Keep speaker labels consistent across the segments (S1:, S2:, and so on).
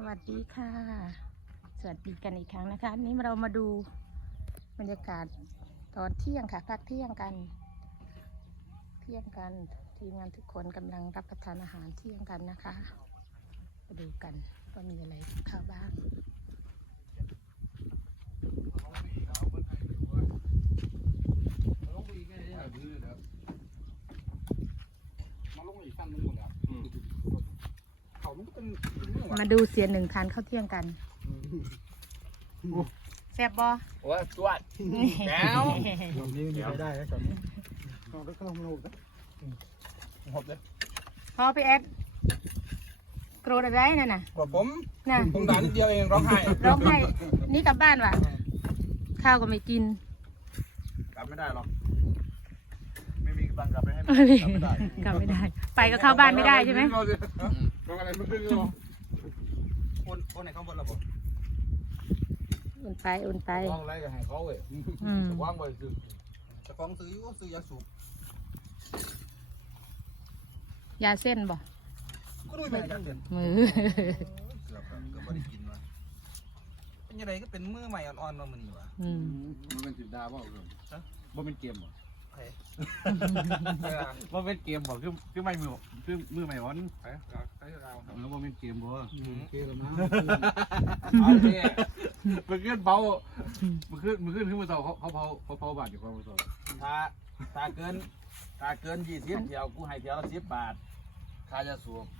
S1: วัสดีค่ะสวัสดีกันอีกครั้งนะคะนี้เรามาดูบรรยากาศตอนเที่ยงค่ะพักเที่ยงกันทีมงานทุกคนกำลังรับประทานอาหารเที่ยงกันนะคะมาดูกันว่ามีอะไรข้าวบ้างมาดูเสียหนึ่งทานข้าวเที่ยงกันแซ่บบ่
S2: โอ้ยจวดแล้ว
S3: ตอนนี้มีใครได้แล้วตอนนี้เราไปเข้ามาโลกนะหอบเลย
S1: พอพี่แอดโกรธอะไรนั่นน่ะ
S2: กว่าผม
S1: น่ะ
S2: ผมด่านิดเดียวเองร้องไห้
S1: นี่กลับบ้านว่ะข้าวก็ไม่กิน
S2: กลับไม่ได้หรอกไม่มีตังค์กลับไปให้
S1: กลับไม่ได้ไปก็เข้าบ้านไม่ได้ใช่ไหม
S2: ร้องอะไรไม่ขึ้นหรอคนไหนเขาบนระบบ
S1: อุ่นไป
S2: ว่างไรก็ให้เขาเว้ยว่างไปซื้อจะฟ้องซื้อยาสูบ
S1: ยาเส้นบ่
S2: ก็ดูแบบยาเส้น
S1: มือ
S2: เกือบไม่ได้กินว่ะเป็นยังไงก็เป็นมือใหม่อ่อนๆมามันนี่ว่ะ
S3: มันเป็นจิตดาบ่เหรอบ่เป็นเกมบ่
S2: ว่าเป็นเกมบ่คือไม่มือใหม่วันใช่เรา
S3: บ่เป็นเกมบ่เกมแล้วนะ
S2: มันขึ้นเบามันขึ้นขึ้นมาเตาเขาเผาบาทอยู่เขาเตาถ้าเกิน20เที่ยวกูให้เที่ยวละ10 บาทค่าจะสูบ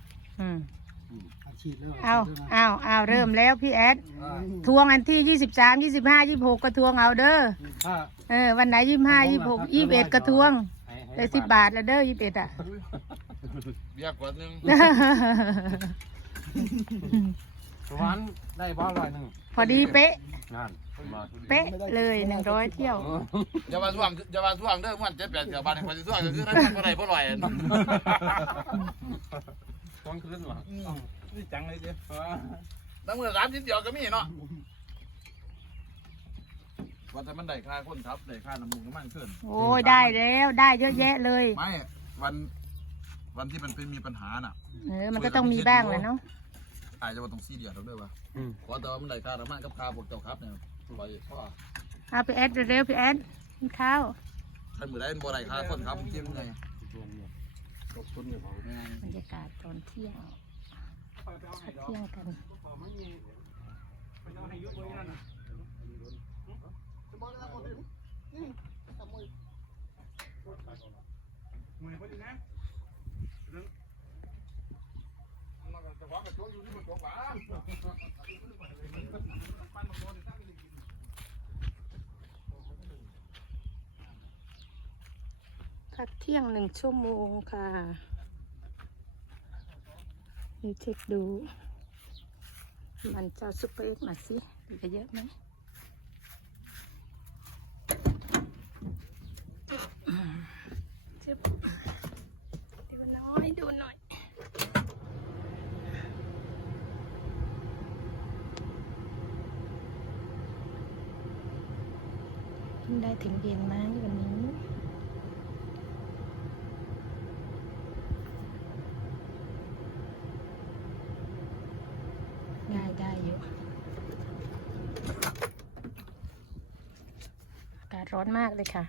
S1: เอาเริ่มแล้วพี่แอดทวงอันที่23 25 26กระทวงเอาเด้อวันไหน25 26 21กระทวงได้10 บาทแล้วเด้อ21อ่ะ
S2: เรียกกว่านึงวันได้บ้า100
S1: พอดีเป๊ะเป๊ะเลย100เที่ยว
S2: อย่ามาส่วงเด้อมัน7-8เที่ยวบ้านคนสิส่วงก็คือได้บ่ได้บ่ร่อยต้องขึ้นหรอนี่จังเลยเจ้ตั้งมือ30เที่ยวก็มีเนาะว่าแต่มันได้ค่าคนทับได้ค่าน้ำมูกน้ำมันขึ้น
S1: โอ้ยได้แล้วได้เยอะแยะเลย
S2: ไม่วันที่มันเป็นมีปัญหาน่ะ
S1: มันก็ต้องมีบ้างแหละเนาะ
S2: อาจจะว่าต้องซีเดียดเราด้วยวะขอแต่ว่ามันได้ค่าน้ำมันกับค่าพวกเจ้าครับเนี่ยไปพ่อ
S1: เอาพี่แอดเร็วพี่แอดกินข้าว
S2: ใครมือได้บ่ได้ค่าคนครับจิ้มไง
S1: บรรยากาศตอนเที่ยงกันพักเที่ยง1 ชั่วโมงค่ะนี่เช็คดูมันจะซุปเปอร์เอ็กซ์มาสิเหลือเยอะไหมดูหน่อยกินได้ถึงเย็นไหมวันนี้ได้อยู่อากาศร้อนมากเลยค่ะ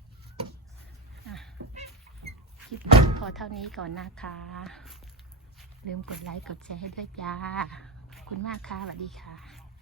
S1: คลิปพอเท่านี้ก่อนนะคะลืมกดไลค์กดแชร์ให้ด้วยจ้าขอบคุณมากค่ะสวัสดีค่ะ